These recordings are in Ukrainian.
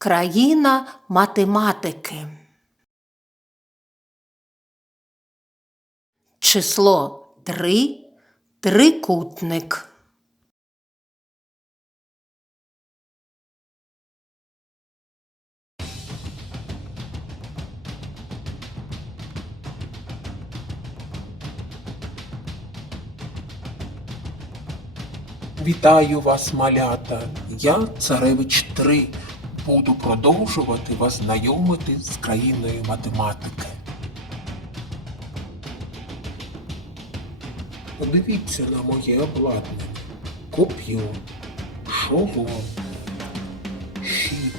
Країна математики. Число 3 трикутник. Вітаю вас, малята! Я царевич 3. Буду продовжувати вас знайомити з країною математики. Подивіться на моє обладнання. Коп'ю, шолом, щит.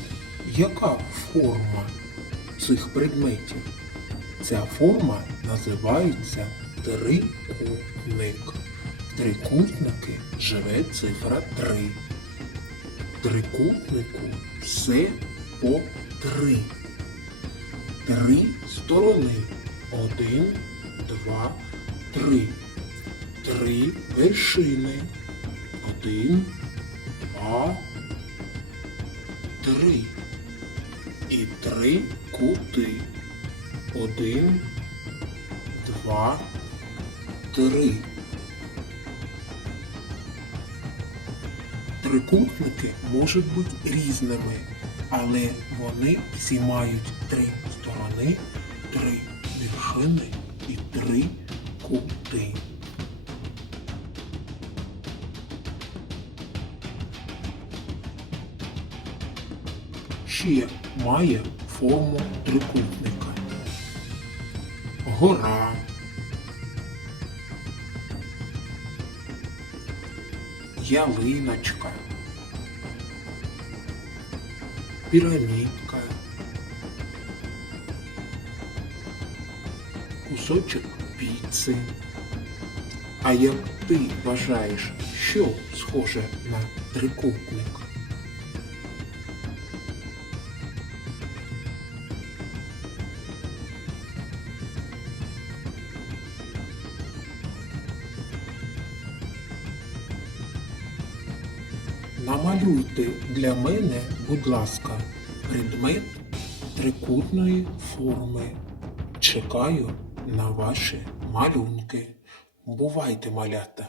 Яка форма цих предметів? Ця форма називається трикутник. В трикутники живе цифра 3. Трикутнику все по 3. Три сторони. Один, два, три. Три вершини. Один, два, три. І три кути. Один, два, три. Трикутники можуть бути різними, але вони всі мають три сторони, три вершини і три кути. Ще має форму трикутника. Гора. ялиночка, пірамідка, кусочок піци. А як ти вважаєш, що схоже на трикутник? Намалюйте для мене, будь ласка, предмет трикутної форми. Чекаю на ваші малюнки. Бувайте, малята!